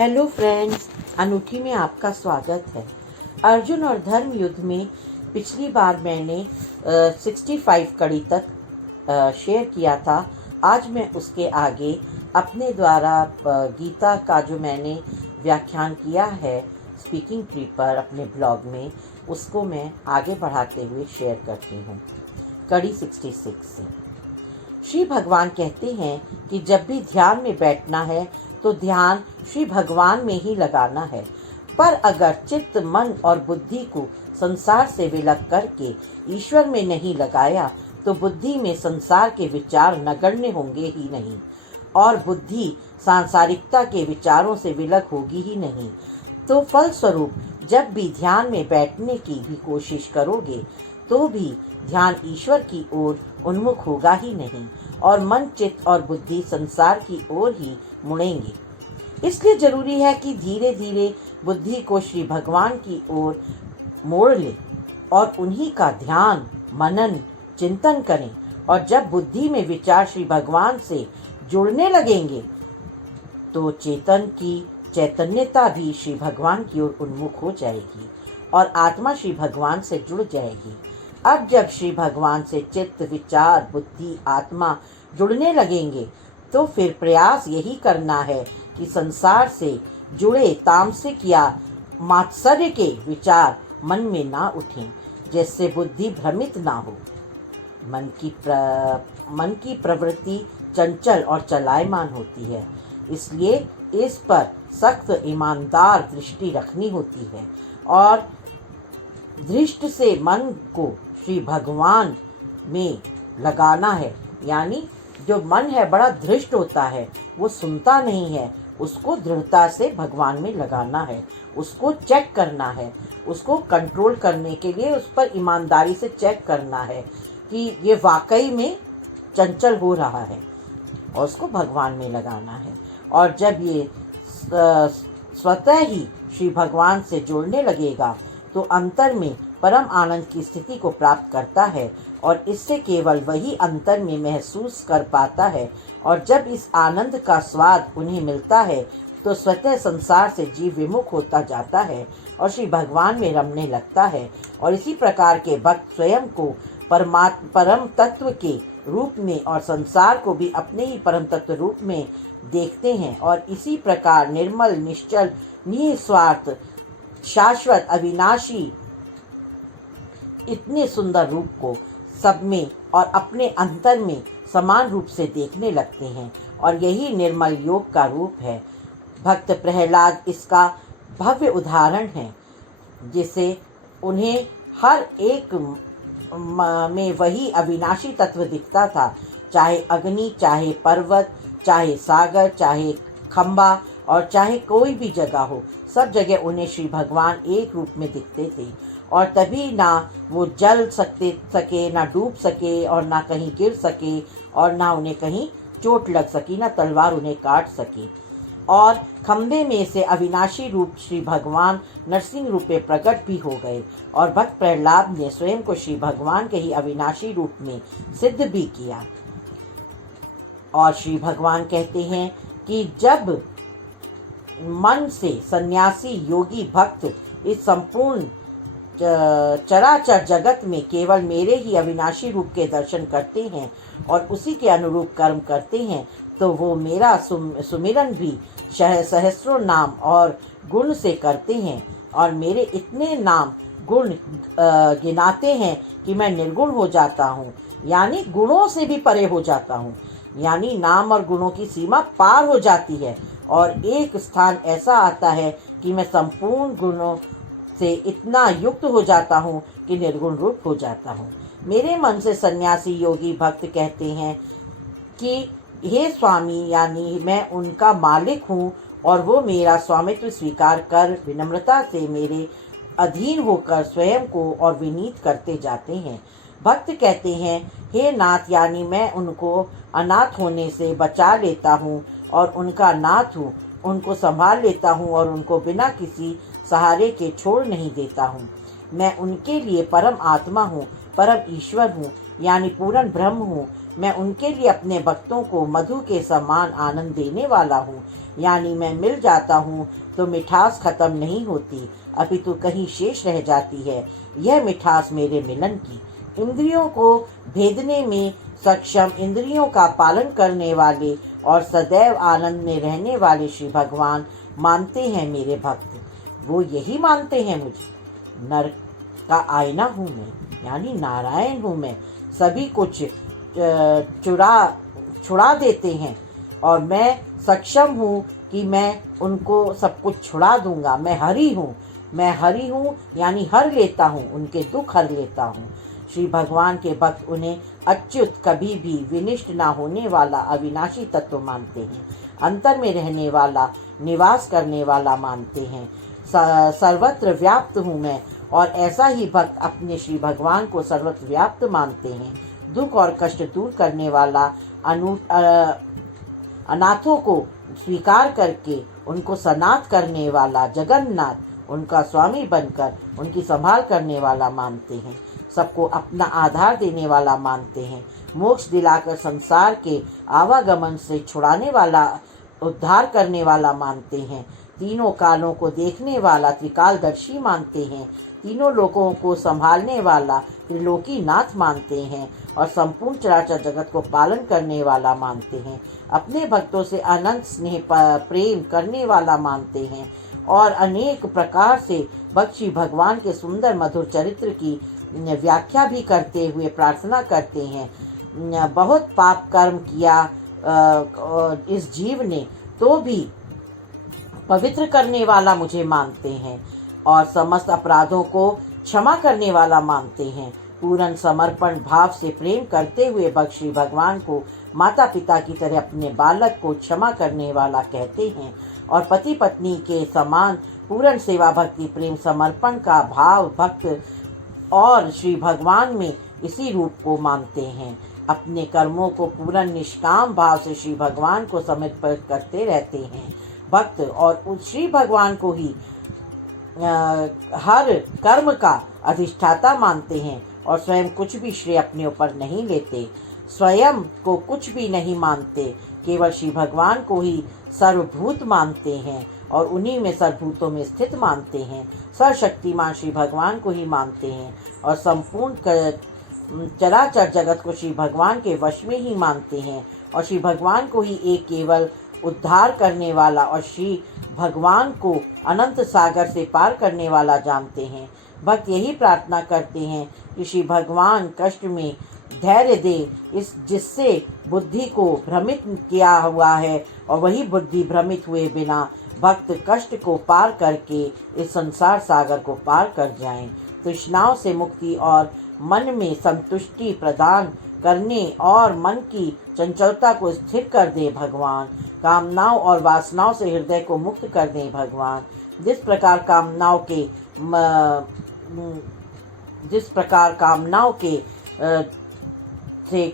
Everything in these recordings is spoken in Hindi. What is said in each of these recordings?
हेलो फ्रेंड्स, अनूठी में आपका स्वागत है। अर्जुन और धर्म युद्ध में पिछली बार मैंने 65 कड़ी तक शेयर किया था। आज मैं उसके आगे अपने द्वारा गीता का जो मैंने व्याख्यान किया है स्पीकिंग ट्री पर अपने ब्लॉग में, उसको मैं आगे बढ़ाते हुए शेयर करती हूँ। कड़ी 66 से श्री भगवान कहते हैं कि जब भी ध्यान में बैठना है तो ध्यान श्री भगवान में ही लगाना है, पर अगर चित्त, मन और बुद्धि को संसार से विलग करके ईश्वर में नहीं लगाया तो बुद्धि में संसार के विचार नगण्य होंगे ही नहीं और बुद्धि सांसारिकता के विचारों से विलग होगी ही नहीं। तो फलस्वरूप जब भी ध्यान में बैठने की भी कोशिश करोगे तो भी ध्यान ईश्वर की ओर उन्मुख होगा ही नहीं और मन, चित्त और बुद्धि संसार की ओर ही मुड़ेंगे। इसलिए जरूरी है कि धीरे धीरे बुद्धि को श्री भगवान की ओर मोड़ ले और उन्हीं का ध्यान, मनन, चिंतन करें। और जब बुद्धि में विचार श्री भगवान से जुड़ने लगेंगे तो चेतन की चैतन्यता भी श्री भगवान की ओर उन्मुख हो जाएगी और आत्मा श्री भगवान से जुड़ जाएगी। अब जब श्री भगवान से चित्त, विचार, बुद्धि, आत्मा जुड़ने लगेंगे तो फिर प्रयास यही करना है कि संसार से जुड़े तामसिक या मात्सर्य के विचार मन में ना उठें, जिससे बुद्धि भ्रमित ना हो। मन की प्रवृत्ति चंचल और चलायमान होती है, इसलिए इस पर सख्त ईमानदार दृष्टि रखनी होती है और दृष्टि से मन को श्री भगवान में लगाना है। यानी जो मन है बड़ा धृष्ट होता है, वो सुनता नहीं है, उसको दृढ़ता से भगवान में लगाना है, उसको चेक करना है, उसको कंट्रोल करने के लिए उस पर ईमानदारी से चेक करना है कि ये वाकई में चंचल हो रहा है और उसको भगवान में लगाना है। और जब ये स्वतः ही श्री भगवान से जुड़ने लगेगा तो अंतर में परम आनंद की स्थिति को प्राप्त करता है और इससे केवल वही अंतर में महसूस कर पाता है। और जब इस आनंद का स्वाद उन्हें मिलता है तो स्वतः संसार से जीव विमुख होता जाता है और श्री भगवान में रमने लगता है। और इसी प्रकार के भक्त स्वयं को परम तत्व के रूप में और संसार को भी अपने ही परम तत्व रूप में देखते हैं और इसी प्रकार निर्मल, निश्चल, निस्वार्थ, शाश्वत, अविनाशी इतने सुंदर रूप को सब में और अपने अंतर में समान रूप से देखने लगते हैं और यही निर्मल योग का रूप है। भक्त प्रहलाद इसका भव्य उदाहरण है, जिसे उन्हें हर एक में वही अविनाशी तत्व दिखता था, चाहे अग्नि, चाहे पर्वत, चाहे सागर, चाहे खंबा और चाहे कोई भी जगह हो, सब जगह उन्हें श्री भगवान एक रूप में दिखते थे। और तभी ना वो जल सके, ना डूब सके और ना कहीं गिर सके और ना उन्हें कहीं चोट लग सकी, ना तलवार उन्हें काट सके। और खंबे में से अविनाशी रूप श्री भगवान नरसिंह रूप में प्रकट भी हो गए और भक्त प्रहलाद ने स्वयं को श्री भगवान के ही अविनाशी रूप में सिद्ध भी किया। और श्री भगवान कहते हैं कि जब मन से सन्यासी, योगी, भक्त इस संपूर्ण चराचर जगत में केवल मेरे ही अविनाशी रूप के दर्शन करते हैं और उसी के अनुरूप कर्म करते हैं तो वो मेरा सुमिरन भी सहस्रों नाम और गुण से करते हैं और मेरे इतने नाम गुण गिनाते हैं कि मैं निर्गुण हो जाता हूँ, यानी गुणों से भी परे हो जाता हूँ। यानी नाम और गुणों की सीमा पार हो जाती है और एक स्थान ऐसा आता है कि मैं संपूर्ण गुणों से इतना युक्त हो जाता हूँ कि निर्गुण रूप हो जाता हूँ। मेरे मन से सन्यासी, योगी, भक्त कहते हैं कि हे स्वामी, यानी मैं उनका मालिक हूँ और वो मेरा स्वामित्व स्वीकार कर विनम्रता से मेरे अधीन होकर स्वयं को और विनीत करते जाते हैं। भक्त कहते हैं, हे नाथ, यानी मैं उनको अनाथ होने से बचा लेता हूँ और उनका नाथ हूँ, उनको संभाल लेता हूँ और उनको बिना किसी सहारे के छोड़ नहीं देता हूँ। मैं उनके लिए परम आत्मा हूँ, परम ईश्वर हूँ, यानी पूर्ण ब्रह्म हूँ। मैं उनके लिए अपने भक्तों को मधु के समान आनंद देने वाला हूँ, यानी मैं मिल जाता हूँ तो मिठास खत्म नहीं होती, अपितु कहीं शेष रह जाती है। यह मिठास मेरे मिलन की। इंद्रियों को भेदने में सक्षम, इंद्रियों का पालन करने वाले और सदैव आनंद में रहने वाले श्री भगवान मानते हैं मेरे भक्त। वो यही मानते हैं मुझे। नर का आईना हूँ मैं, यानी नारायण हूँ मैं। सभी कुछ छुड़ा देते हैं और मैं सक्षम हूँ कि मैं उनको सब कुछ छुड़ा दूंगा। मैं हरि हूँ यानी हर लेता हूँ, उनके दुख हर लेता हूँ। श्री भगवान के भक्त उन्हें अच्युत, कभी भी विनिष्ट ना होने वाला अविनाशी तत्व मानते हैं। अंतर में रहने वाला, निवास करने वाला मानते हैं। सर्वत्र व्याप्त हूँ मैं, और ऐसा ही भक्त अपने श्री भगवान को सर्वत्र व्याप्त मानते हैं। दुख और कष्ट दूर करने वाला, अनाथों को स्वीकार करके उनको सनाथ करने वाला, जगन्नाथ, उनका स्वामी बनकर उनकी संभाल करने वाला मानते हैं। सबको अपना आधार देने वाला मानते हैं। मोक्ष दिलाकर संसार के आवागमन से छुड़ाने वाला, उद्धार करने वाला मानते हैं। तीनों कालों को देखने वाला त्रिकालदर्शी मानते हैं। तीनों लोकों को संभालने वाला त्रिलोकी नाथ मानते हैं और संपूर्ण चराचर जगत को पालन करने वाला मानते हैं। अपने भक्तों से अनंत स्नेह प्रेम करने वाला मानते हैं और अनेक प्रकार से बख्शी भगवान के सुंदर मधुर चरित्र की व्याख्या भी करते हुए प्रार्थना करते हैं। बहुत पाप कर्म किया इस जीव ने, तो भी पवित्र करने वाला मुझे मानते हैं और समस्त अपराधों को क्षमा करने वाला मानते हैं। पूर्ण समर्पण भाव से प्रेम करते हुए भक्त श्री भगवान को माता पिता की तरह अपने बालक को क्षमा करने वाला कहते हैं और पति पत्नी के समान पूर्ण सेवा भक्ति प्रेम समर्पण का भाव भक्त और श्री भगवान में इसी रूप को मानते हैं। अपने कर्मों को पूर्ण निष्काम भाव से श्री भगवान को समर्पित करते रहते हैं। भक्त और उस श्री भगवान को ही हर कर्म का अधिष्ठाता मानते हैं और स्वयं कुछ भी श्रेय अपने ऊपर नहीं लेते। स्वयं को कुछ भी नहीं मानते, केवल श्री भगवान को ही सर्वभूत मानते हैं और उन्हीं में सर्वभूतों में स्थित मानते हैं। सर्वशक्तिमान श्री भगवान को ही मानते हैं और संपूर्ण चराचर जगत को श्री भगवान के वश में ही मानते हैं और श्री भगवान को ही एक केवल उद्धार करने वाला और श्री भगवान को अनंत सागर से पार करने वाला जानते हैं। भक्त यही प्रार्थना करते हैं कि श्री भगवान कष्ट में धैर्य दे, जिससे बुद्धि को भ्रमित किया हुआ है और वही बुद्धि भ्रमित हुए बिना भक्त कष्ट को पार करके इस संसार सागर को पार कर जाएं। तृष्णाओं से मुक्ति और मन में संतुष्टि प्रदान करने और मन की चंचलता को स्थिर कर दे भगवान। कामनाओं और वासनाओं से हृदय को मुक्त कर दे भगवान। जिस प्रकार कामनाओं के से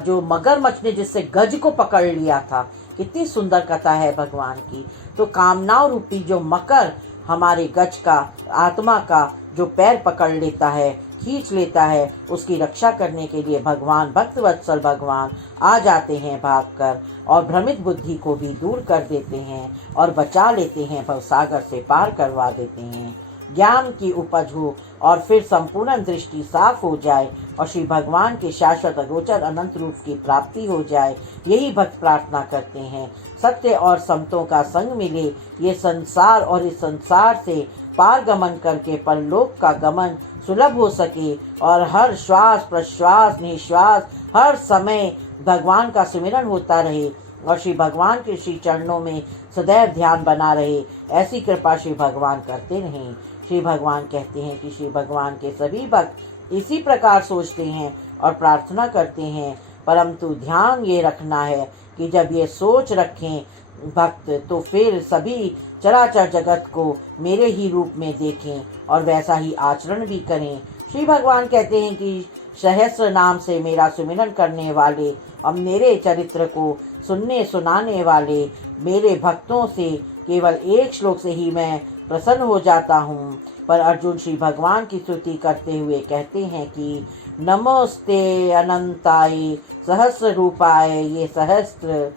जो मगरमच्छ ने जिससे गज को पकड़ लिया था, कितनी सुंदर कथा है भगवान की। तो कामनाओं रूपी जो मकर हमारे गज का, आत्मा का जो पैर पकड़ लेता है, खींच लेता है, उसकी रक्षा करने के लिए भगवान, भक्तवत्सल भगवान आ जाते हैं भागकर और भ्रमित बुद्धि को भी दूर कर देते हैं और बचा लेते हैं, भवसागर से पार करवा देते हैं। ज्ञान की उपज हो और फिर संपूर्ण दृष्टि साफ हो जाए और श्री भगवान के शाश्वत अगोचर अनंत रूप की प्राप्ति हो जाए, यही भक्त प्रार्थना करते हैं। सत्य और संतों का संग मिले, ये संसार और इस संसार से पार गमन करके परलोक का गमन सुलभ हो सके और हर श्वास प्रश्वास निश्वास हर समय भगवान का सुमिरन होता रहे और श्री भगवान के श्री चरणों में सदैव ध्यान बना रहे, ऐसी कृपा श्री भगवान करते रहें। श्री भगवान कहते हैं कि श्री भगवान के सभी भक्त इसी प्रकार सोचते हैं और प्रार्थना करते हैं, परंतु ध्यान ये रखना है कि जब ये सोच रखें भक्त तो फिर सभी चराचर जगत को मेरे ही रूप में देखें और वैसा ही आचरण भी करें। श्री भगवान कहते हैं कि सहस्र नाम से मेरा सुमिरन करने वाले और मेरे चरित्र को सुनने सुनाने वाले मेरे भक्तों से केवल एक श्लोक से ही मैं प्रसन्न हो जाता हूँ। पर अर्जुन श्री भगवान की स्तुति करते हुए कहते हैं कि नमोस्ते अनंताय सहस्र रूपाय, ये सहस्त्र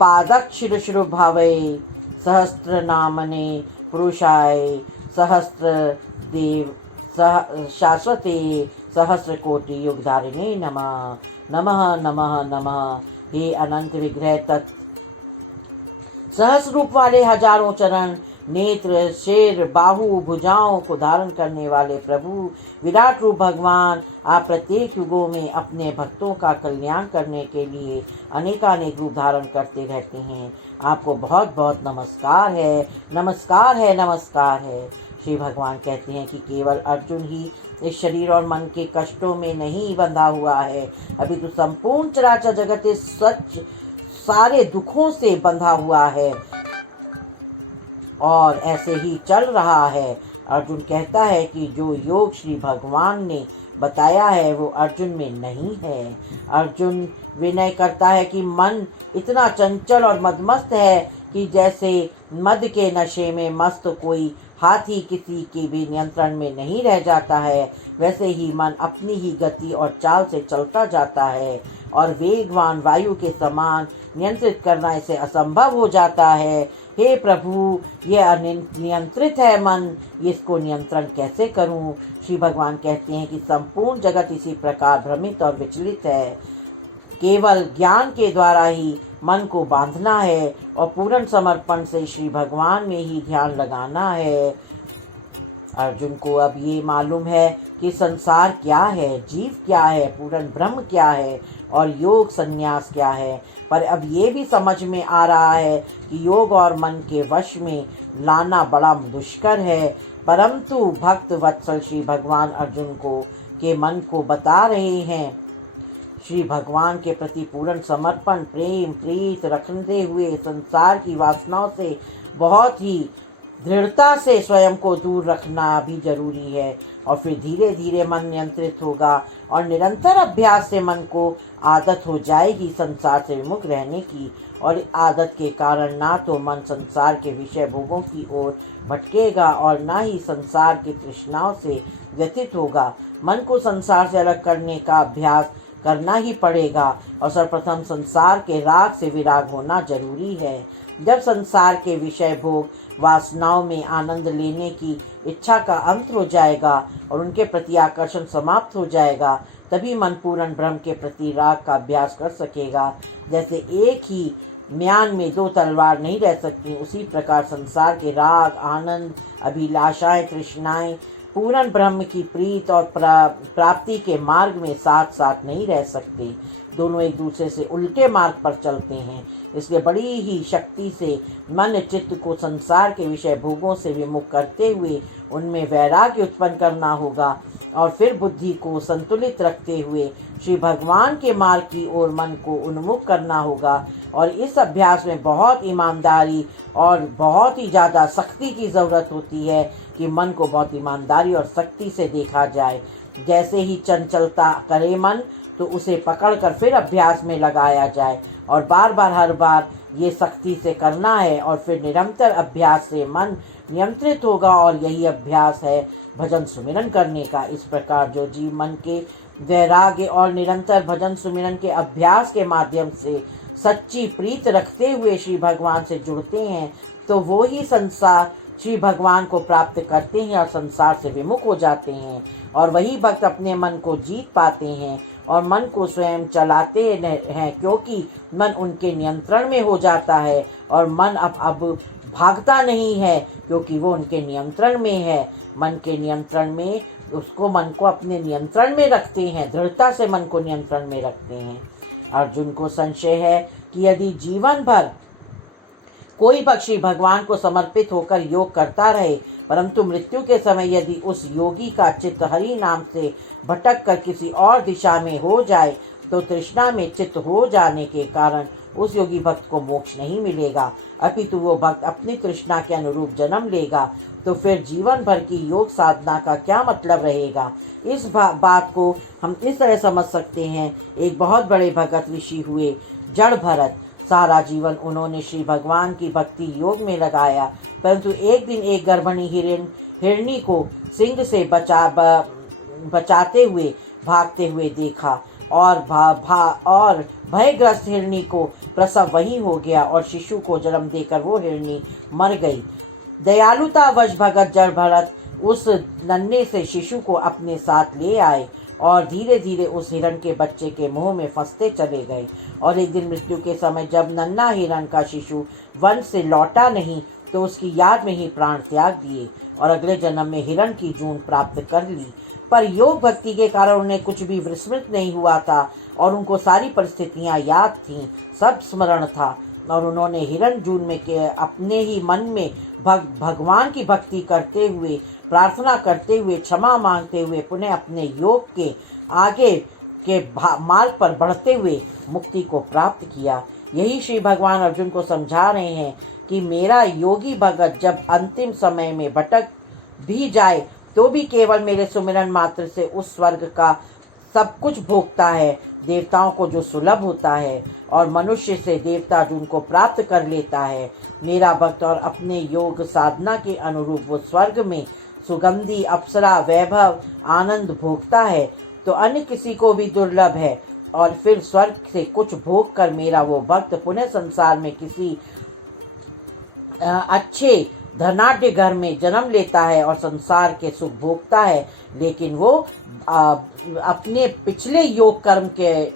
पादक्षिरशुभावै सहस्रनामने पुरुषाय सहस्र देव शाश्वते सहस्रकोटि युगधारिणे नमः। नमः नमः नमः। हे अनंत विग्रह तत् सहस्र रूप वाले हजारों चरण, नेत्र, शेर, बाहु, भुजाओं को धारण करने वाले प्रभु, विराट रूप भगवान, आप प्रत्येक युगों में अपने भक्तों का कल्याण करने के लिए अनेकानेक रूप धारण करते रहते हैं। आपको बहुत बहुत नमस्कार है, नमस्कार है, नमस्कार है। श्री भगवान कहते हैं कि केवल अर्जुन ही इस शरीर और मन के कष्टों में नहीं बंधा हुआ है, अभी तो संपूर्ण चराचर जगत इस सच सारे दुखों से बंधा हुआ है और ऐसे ही चल रहा है। अर्जुन कहता है कि जो योग श्री भगवान ने बताया है वो अर्जुन में नहीं है। अर्जुन विनय करता है कि मन इतना चंचल और मदमस्त है कि जैसे मद के नशे में मस्त कोई हाथी किसी के भी नियंत्रण में नहीं रह जाता है, वैसे ही मन अपनी ही गति और चाल से चलता जाता है और वेगवान वायु के समान नियंत्रित करना इसे असंभव हो जाता है। हे प्रभु, यह अनियंत्रित है मन, इसको नियंत्रण कैसे करूं? श्री भगवान कहते हैं कि संपूर्ण जगत इसी प्रकार भ्रमित और विचलित है। केवल ज्ञान के द्वारा ही मन को बांधना है और पूर्ण समर्पण से श्री भगवान में ही ध्यान लगाना है। अर्जुन को अब ये मालूम है कि संसार क्या है, जीव क्या है, पूर्ण ब्रह्म क्या है और योग संन्यास क्या है। पर अब ये भी समझ में आ रहा है कि योग और मन के वश में लाना बड़ा दुष्कर है, परंतु भक्त वत्सल श्री भगवान अर्जुन को के मन को बता रहे हैं। श्री भगवान के प्रति पूर्ण समर्पण, प्रेम, प्रीत रखते हुए संसार की वासनाओं से बहुत ही दृढ़ता से स्वयं को दूर रखना भी जरूरी है और फिर धीरे धीरे मन नियंत्रित होगा और निरंतर अभ्यास से मन को आदत हो जाएगी संसार से विमुख रहने की। और आदत के कारण ना तो मन संसार के विषय भोगों की ओर भटकेगा और ना ही संसार की तृष्णाओं से व्यतीत होगा। मन को संसार से अलग करने का अभ्यास करना ही पड़ेगा और सर्वप्रथम संसार के राग से विराग होना जरूरी है। जब संसार के विषय भोग वासनाओं में आनंद लेने की इच्छा का अंत हो जाएगा और उनके प्रति आकर्षण समाप्त हो जाएगा, तभी मन पूर्ण ब्रह्म के प्रति राग का अभ्यास कर सकेगा। जैसे एक ही म्यान में दो तलवार नहीं रह सकती, उसी प्रकार संसार के राग, आनंद, अभिलाषाएं, तृष्णाएं पूर्ण ब्रह्म की प्रीत और प्राप्ति के मार्ग में साथ साथ नहीं रह सकते। दोनों एक दूसरे से उल्टे मार्ग पर चलते हैं। इसलिए बड़ी ही शक्ति से मन चित्त को संसार के विषय भोगों से विमुख करते हुए उनमें वैराग्य उत्पन्न करना होगा और फिर बुद्धि को संतुलित रखते हुए श्री भगवान के मार्ग की ओर मन को उन्मुख करना होगा। और इस अभ्यास में बहुत ईमानदारी और बहुत ही ज़्यादा सख्ती की ज़रूरत होती है कि मन को बहुत ईमानदारी और सख्ती से देखा जाए। जैसे ही चंचलता करे मन तो उसे पकड़कर फिर अभ्यास में लगाया जाए और बार बार हर बार ये सख्ती से करना है और फिर निरंतर अभ्यास से मन नियंत्रित होगा और यही अभ्यास है भजन सुमिरन करने का। इस प्रकार जो जीव मन के वैराग्य और निरंतर भजन सुमिरन के अभ्यास के माध्यम से सच्ची प्रीत रखते हुए श्री भगवान से जुड़ते हैं तो वो ही संसार श्री भगवान को प्राप्त करते हैं और संसार से विमुख हो जाते हैं। और वही भक्त अपने मन को जीत पाते हैं और मन को स्वयं चलाते हैं, क्योंकि मन उनके नियंत्रण में हो जाता है और मन अब भागता नहीं है क्योंकि वो उनके नियंत्रण में है। मन के नियंत्रण में उसको मन को अपने नियंत्रण में रखते हैं, दृढ़ता से मन को नियंत्रण में रखते हैं। अर्जुन को संशय है कि यदि जीवन भर कोई भक्त श्री भगवान को समर्पित होकर योग करता रहे, परंतु मृत्यु के समय यदि उस योगी का चित्त हरि नाम से भटक कर किसी और दिशा में हो जाए तो तृष्णा में चित्त हो जाने के कारण उस योगी भक्त को मोक्ष नहीं मिलेगा, अपितु वो भक्त अपनी तृष्णा के अनुरूप जन्म लेगा। तो फिर जीवन भर की योग साधना का क्या मतलब रहेगा? इस बात को हम इस तरह समझ सकते हैं। एक बहुत बड़े भगत ऋषि हुए जड़ भरत। सारा जीवन उन्होंने श्री भगवान की भक्ति योग में लगाया, परंतु एक दिन एक गर्भिणी हिरणी को सिंह से बचाते हुए भागते हुए देखा। और भयग्रस्त हिरणी को प्रसव वहीं हो गया और शिशु को जन्म देकर वो हिरणी मर गई। दयालुतावश भगत जड़ भरत उस नन्हे से शिशु को अपने साथ ले आए और धीरे धीरे उस हिरण के बच्चे के मुंह में फंसते चले गए। और एक दिन मृत्यु के समय जब नन्हा हिरण का शिशु वन से लौटा नहीं तो उसकी याद में ही प्राण त्याग दिए और अगले जन्म में हिरण की जून प्राप्त कर ली। पर योग भक्ति के कारण उन्हें कुछ भी विस्मृत नहीं हुआ था और उनको सारी परिस्थितियां याद थीं, सब स्मरण था और उन्होंने हिरण जून में के अपने ही मन में भगवान की भक्ति करते हुए, प्रार्थना करते हुए, क्षमा मांगते हुए पुनः अपने योग के आगे के मार्ग पर बढ़ते हुए मुक्ति को प्राप्त किया। यही श्री भगवान अर्जुन को समझा रहे हैं कि मेरा योगी भगत जब अंतिम समय में भटक भी जाए तो भी केवल मेरे सुमिरन मात्र से उस स्वर्ग का सब कुछ भोगता है, देवताओं को जो सुलभ होता है और मनुष्य से देवता जिनको प्राप्त कर लेता है। मेरा भक्त और अपने योग साधना के अनुरूप वो स्वर्ग में सुगंधी अप्सरा वैभव आनंद भोगता है तो अन्य किसी को भी दुर्लभ है। और फिर स्वर्ग से कुछ भोग कर मेरा वो भक्त पुनः संसार में किसी अच्छे धनाढ्य घर में जन्म लेता है और संसार के सुख भोगता है, लेकिन वो अपने पिछले योग कर्म के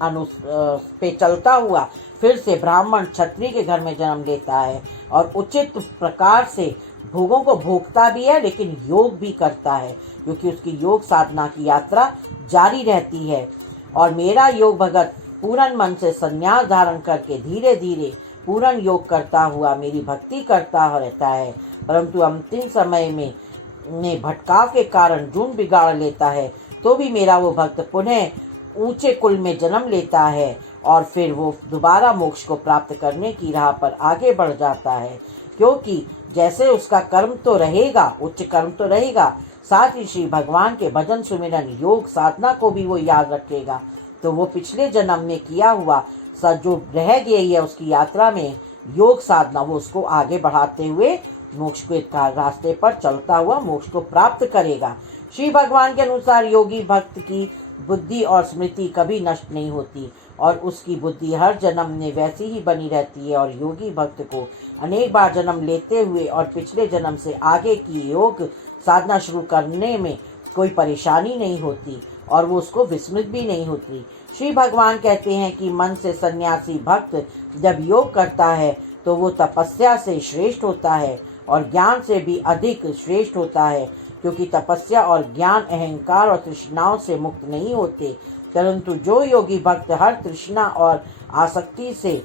पे चलता हुआ फिर से ब्राह्मण क्षत्रिय के घर में जन्म लेता है और उचित प्रकार से भोगों को भोगता भी है, लेकिन योग भी करता है क्योंकि उसकी योग साधना की यात्रा जारी रहती है। और मेरा योग भगत पूर्ण मन से संन्यास धारण करके धीरे धीरे पूर्ण योग करता हुआ मेरी भक्ति करता रहता है, परंतु अंतिम समय में भटकाव के कारण जून बिगाड़ लेता है तो भी मेरा वो भक्त पुनः ऊंचे कुल में जन्म लेता है और फिर वो दोबारा मोक्ष को प्राप्त करने की राह पर आगे बढ़ जाता है। क्योंकि जैसे उसका कर्म तो रहेगा, उच्च कर्म तो रहेगा, साथ ही श्री भगवान के भजन सुमिरन योग साधना को भी वो याद रखेगा, तो वो पिछले जन्म में किया हुआ जो रह गई है उसकी यात्रा में योग साधना वो उसको आगे बढ़ाते हुए मोक्ष के रास्ते पर चलता हुआ मोक्ष को प्राप्त करेगा। श्री भगवान के अनुसार योगी भक्त की बुद्धि और स्मृति कभी नष्ट नहीं होती और उसकी बुद्धि हर जन्म में वैसी ही बनी रहती है और योगी भक्त को अनेक बार जन्म लेते हुए और पिछले जन्म से आगे की योग साधना शुरू करने में कोई परेशानी नहीं होती और वो उसको विस्मृत भी नहीं होती। श्री भगवान कहते हैं कि मन से सन्यासी भक्त जब योग करता है तो वो तपस्या से श्रेष्ठ होता है और ज्ञान से भी अधिक श्रेष्ठ होता है, क्योंकि तपस्या और ज्ञान अहंकार और तृष्णाओं से मुक्त नहीं होते, परंतु जो योगी भक्त हर तृष्णा और आसक्ति से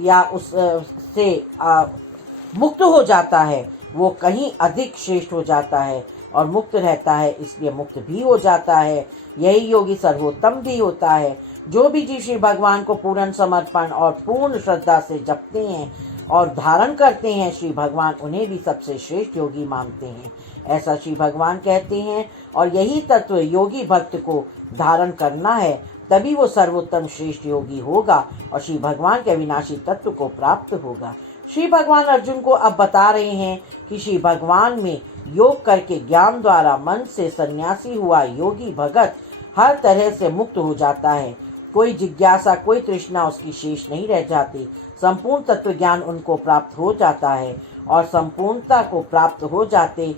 या उससे मुक्त हो जाता है वो कहीं अधिक श्रेष्ठ हो जाता है और मुक्त रहता है, इसलिए मुक्त भी हो जाता है। यही योगी सर्वोत्तम भी होता है। जो भी जीव श्री भगवान को पूर्ण समर्पण और पूर्ण श्रद्धा से जपते हैं और धारण करते हैं, श्री भगवान उन्हें भी सबसे श्रेष्ठ योगी मानते हैं, ऐसा श्री भगवान कहते हैं। और यही तत्व योगी भक्त को धारण करना है, तभी वो सर्वोत्तम श्रेष्ठ योगी होगा और श्री भगवान के अविनाशी तत्व को प्राप्त होगा। श्री भगवान अर्जुन को अब बता रहे हैं कि श्री भगवान में योग करके ज्ञान द्वारा मन से सन्यासी हुआ योगी भगत हर तरह से मुक्त हो जाता है। कोई जिज्ञासा, कोई तृष्णा उसकी शेष नहीं रह जाती। संपूर्ण तत्व ज्ञान उनको प्राप्त हो जाता है और संपूर्णता को प्राप्त हो जाते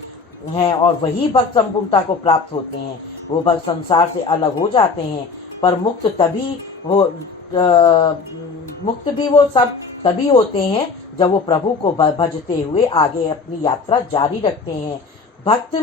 हैं और वही भक्त संपूर्णता को प्राप्त होते हैं। वो भक्त संसार से अलग हो जाते हैं, पर मुक्त भी वो सब तभी होते हैं जब वो प्रभु को भजते हुए आगे अपनी यात्रा जारी रखते हैं। भक्ति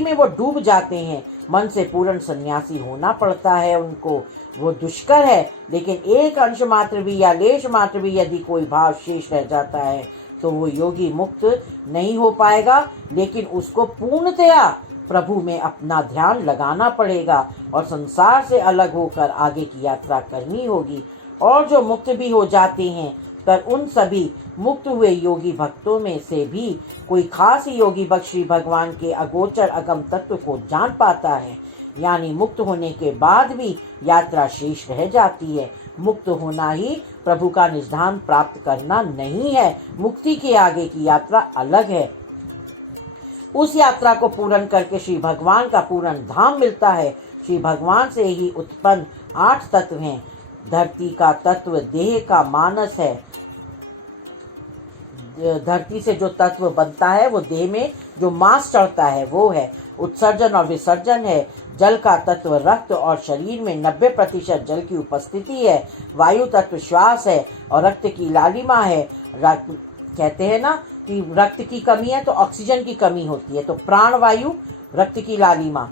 में वो डूब जाते हैं। मन से पूर्ण सन्यासी होना पड़ता है उनको, वो दुष्कर है, लेकिन एक अंश मात्र भी या लेश मात्र भी यदि कोई भाव शेष रह जाता है तो वो योगी मुक्त नहीं हो पाएगा, लेकिन उसको पूर्णतया प्रभु में अपना ध्यान लगाना पड़ेगा और संसार से अलग होकर आगे की यात्रा करनी होगी। और जो मुक्त भी हो जाते हैं, पर उन सभी मुक्त हुए योगी भक्तों में से भी कोई खास योगी भक्त श्री भगवान के अगोचर अगम तत्व को जान पाता है, यानी मुक्त होने के बाद भी यात्रा शेष रह जाती है। मुक्त होना ही प्रभु का निधान प्राप्त करना नहीं है, मुक्ति के आगे की यात्रा अलग है। उस यात्रा को पूर्ण करके श्री भगवान का पूर्ण धाम मिलता है। श्री भगवान से ही उत्पन्न 8 तत्व हैं। धरती का तत्व देह का मानस है। धरती से जो तत्व बनता है वो देह में जो मांस चढ़ता है वो है। उत्सर्जन और विसर्जन है। जल का तत्व रक्त और शरीर में 90% जल की उपस्थिति है। वायु तत्व श्वास है और रक्त की लालिमा है। रक्त कहते हैं ना कि रक्त की कमी है तो ऑक्सीजन की कमी होती है, तो प्राण वायु, रक्त की लालिमा।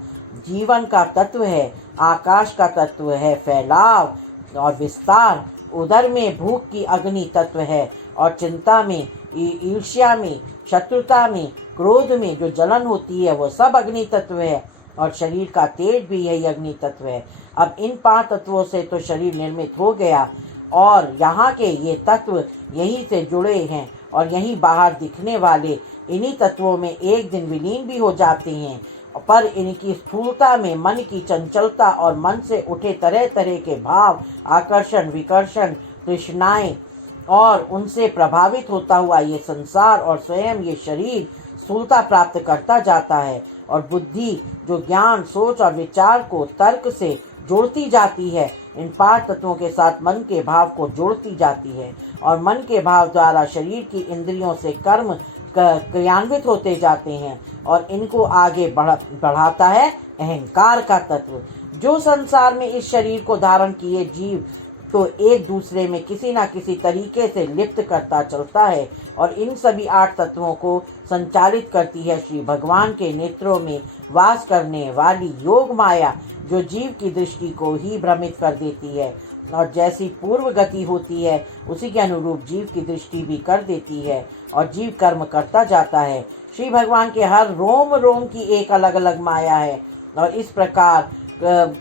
जीवन का तत्व है। आकाश का तत्व है फैलाव और विस्तार। उदर में भूख की अग्नि तत्व है और चिंता में, ईर्ष्या में, शत्रुता में, क्रोध में जो जलन होती है वो सब अग्नि तत्व है। और शरीर का तेज भी यही अग्नि तत्व है। अब इन 5 तत्वों से तो शरीर निर्मित हो गया और यहाँ के ये तत्व यहीं से जुड़े हैं और यहीं बाहर दिखने वाले इन्हीं तत्वों में एक दिन विलीन भी हो जाते हैं। पर इनकी स्थूलता में मन की चंचलता और मन से उठे तरह तरह के भाव, आकर्षण, विकर्षण, तृष्णाएं और उनसे प्रभावित होता हुआ ये संसार और स्वयं ये शरीर स्थूलता प्राप्त करता जाता है। और बुद्धि जो ज्ञान, सोच और विचार को तर्क से जोड़ती जाती है, इन 5 तत्वों के साथ मन के भाव को जोड़ती जाती है और मन के भाव द्वारा शरीर की इंद्रियों से कर्म क्रियान्वित होते जाते हैं और इनको आगे बढ़ाता है अहंकार का तत्व। जो संसार में इस शरीर को धारण किए जीव तो एक दूसरे में किसी न किसी तरीके से लिप्त करता चलता है और इन सभी 8 तत्वों को संचालित करती है श्री भगवान के नेत्रों में वास करने वाली योग माया, जो जीव की दृष्टि को ही भ्रमित कर देती है और जैसी पूर्व गति होती है उसी के अनुरूप जीव की दृष्टि भी कर देती है और जीव कर्म करता जाता है। श्री भगवान के हर रोम रोम की एक अलग अलग माया है और इस प्रकार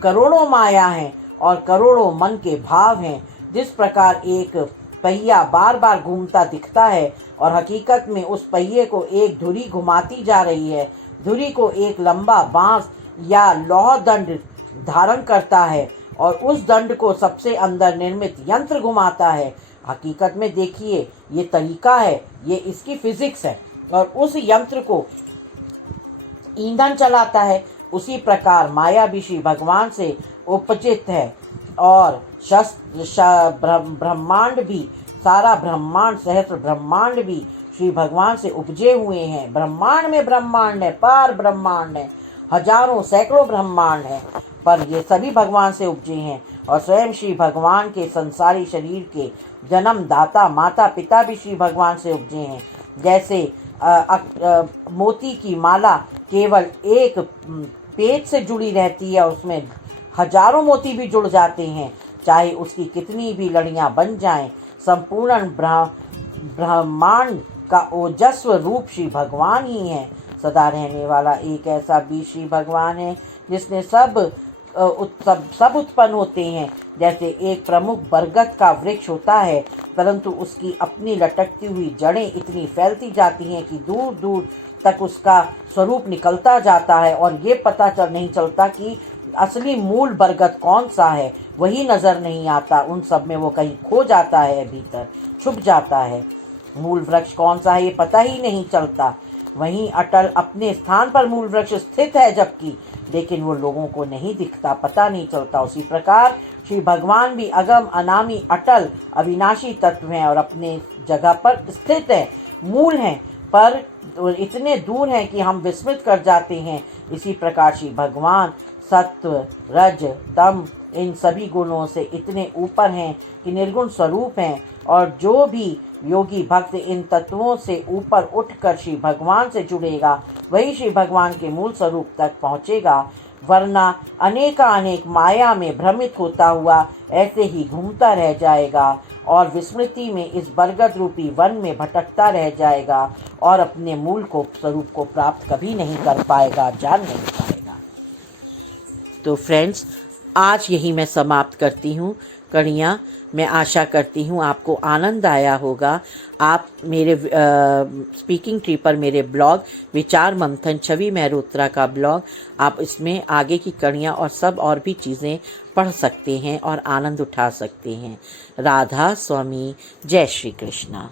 करोड़ों माया हैं और करोड़ों मन के भाव हैं। जिस प्रकार एक पहिया बार बार घूमता दिखता है और हकीकत में उस पहिए को एक धुरी घुमाती जा रही है, धुरी को एक लंबा बांस या लौह दंड धारण करता है और उस दंड को सबसे अंदर निर्मित यंत्र घुमाता है। हकीकत में देखिए ये तरीका है, ये इसकी फिजिक्स है और उस यंत्र को ईंधन चलाता है। उसी प्रकार माया भी श्री भगवान से उपचित है और ब्रह्मांड भी, सारा ब्रह्मांड, सहस्र ब्रह्मांड भी श्री भगवान से उपजे हुए हैं। ब्रह्मांड में ब्रह्मांड है, पार ब्रह्मांड है, हजारों सैकड़ों ब्रह्मांड है, पर ये सभी भगवान से उपजे हैं और स्वयं श्री भगवान के संसारी शरीर के जन्म दाता माता पिता भी श्री भगवान से उपजे हैं। जैसे मोती की माला केवल एक पेच से जुड़ी रहती है, उसमें हजारों मोती भी जुड़ जाते हैं, चाहे उसकी कितनी भी लड़ियां बन जाएं। संपूर्ण ब्रह्मांड का ओजस्व रूप श्री भगवान ही है। सदा रहने वाला एक ऐसा भी श्री भगवान है जिसने सब उत्पन्न होते हैं। जैसे एक प्रमुख बरगद का वृक्ष होता है, परंतु उसकी अपनी लटकती हुई जड़ें इतनी फैलती जाती हैं कि दूर दूर तक उसका स्वरूप निकलता जाता है और ये पता नहीं चलता कि असली मूल बरगद कौन सा है, वही नज़र नहीं आता। उन सब में वो कहीं खो जाता है, भीतर छुप जाता है। मूल वृक्ष कौन सा है ये पता ही नहीं चलता। वहीं अटल अपने स्थान पर मूल वृक्ष स्थित है जबकि, लेकिन वो लोगों को नहीं दिखता, पता नहीं चलता। उसी प्रकार श्री भगवान भी अगम अनामी अटल अविनाशी तत्व हैं और अपने जगह पर स्थित है, मूल हैं, पर इतने दूर हैं कि हम विस्मृत कर जाते हैं। इसी प्रकार श्री भगवान सत्व रज तम इन सभी गुणों से इतने ऊपर हैं कि निर्गुण स्वरूप हैं और जो भी योगी भक्त इन तत्वों से ऊपर उठकर श्री भगवान से जुड़ेगा वही श्री भगवान के मूल स्वरूप तक पहुँचेगा, वरना अनेक माया में भ्रमित होता हुआ ऐसे ही घूमता रह जाएगा और विस्मृति में इस बरगद रूपी वन में भटकता रह जाएगा और अपने मूल को स्वरूप को प्राप्त कभी नहीं कर पाएगा, जान नहीं पाएगा। तो फ्रेंड्स, आज यही मैं समाप्त करती हूँ कड़ियाँ। मैं आशा करती हूँ आपको आनंद आया होगा। आप मेरे स्पीकिंग ट्री पर मेरे ब्लॉग विचार मंथन छवि मेहरोत्रा का ब्लॉग, आप इसमें आगे की कड़ियाँ और सब और भी चीज़ें पढ़ सकते हैं और आनंद उठा सकते हैं। राधा स्वामी, जय श्री कृष्णा।